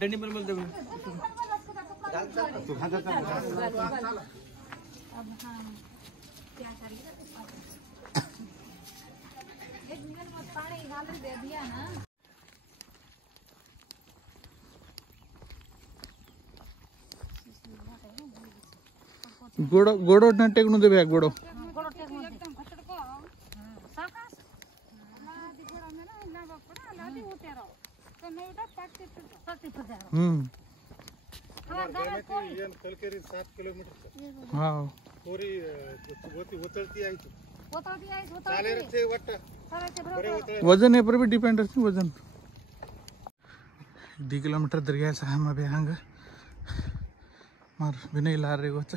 दंडी पर मिलते क्या करिए एक मिनट में पानी डाल दे दिया ना गोड़ो गोड़ो न टेकनु देबे गोड़ो गोड़ो टेकनु एकदम खचड़को साकास लादी गोड़ा में ना ना बपड़ा लादी उतेरो तो नहीं उठा पट्टी फजा कलकेरी 7 किलोमीटर हां पूरी उतरती आई चाले रथे वट्टा वजन है पर भी डिपेंड है वजन 2 किलोमीटर दरिया से हम अभी हंग मार विनय ला रहे गोच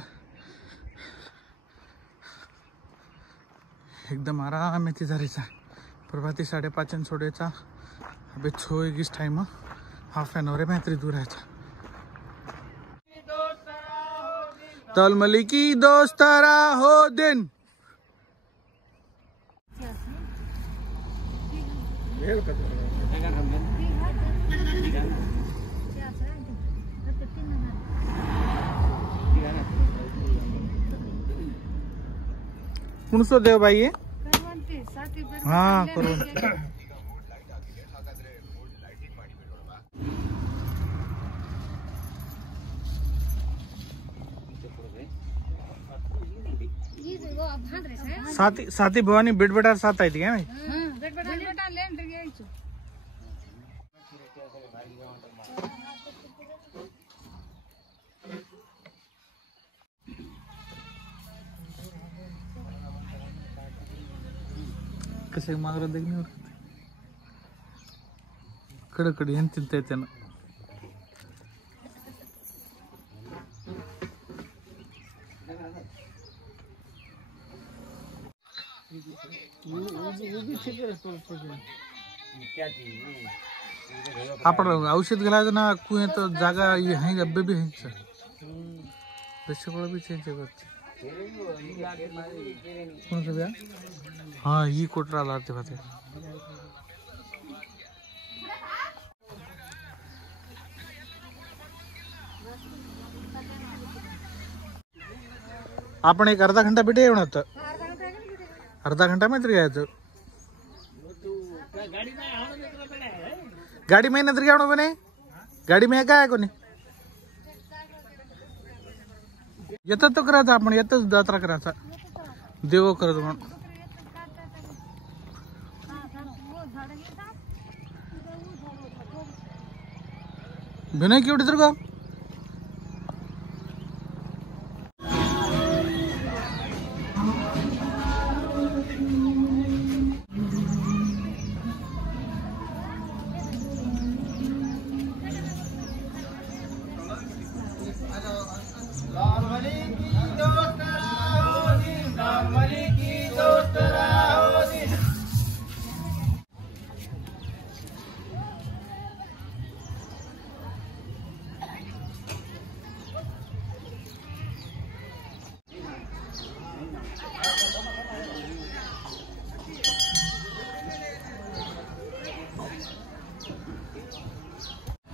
एकदम आराम आहे ती जारीचा प्रभाती 5:30 सोडेचा अबे 6:21 टाइम हाफ एन आवर में दूर है तलमली की दोस्तारा हो दिन कौन सो देव भाई ये हाँ करो साथी भवानी बेट बेटा साथ आई थी क्या कसे माग देखने कड़ कड़ी ಏನ್ ತಿಂತೈತೇನ आपण औषध घालायचं ना कुए तो जागा है अब्बे भी है सर बच्चे को भी चेंज करते कौन सा भैया हाँ ये कोटरा लाते बाते आपण एक अर्धा घंटा भेटे येऊन आता अर्धा घंटा में तिरगायचं गाडी में नंतर घ्या बने गाडी में काय कोणी येतात तो करायचा आपण येतच दात्रा करायचा देव करत म्हणून विनय केवढी तर का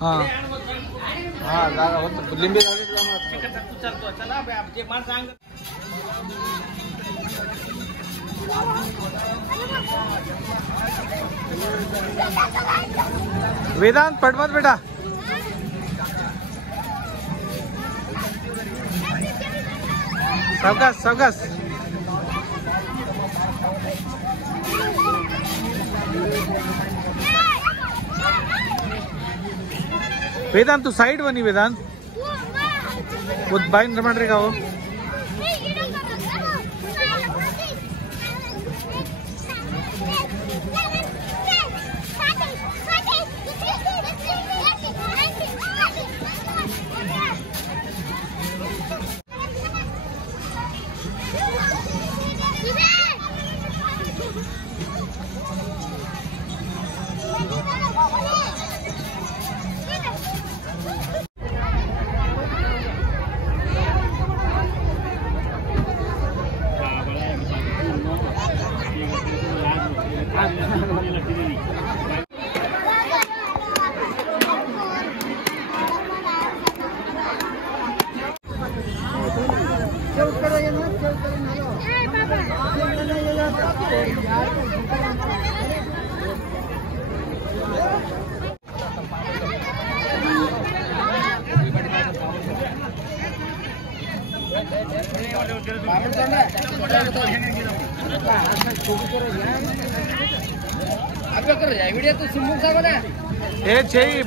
हाँ हाँ जागा होतं लिंबे झाले तू चालतो चला जे मान सांग वेदांत पटमत बेटा सावकाश सावकाश वेदांत तू साइड बनी वेदांत वो बाइन रमण का हो ఏ చెయ్యి